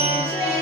Amen.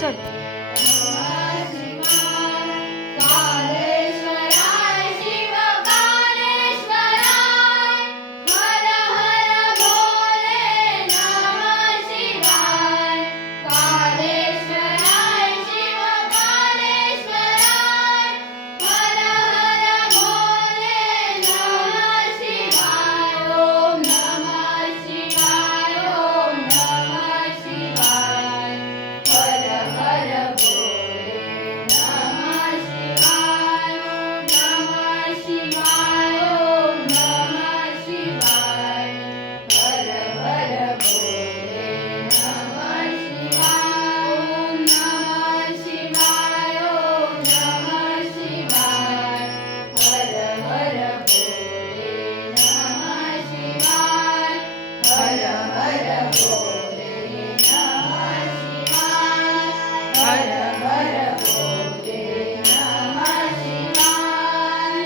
在这。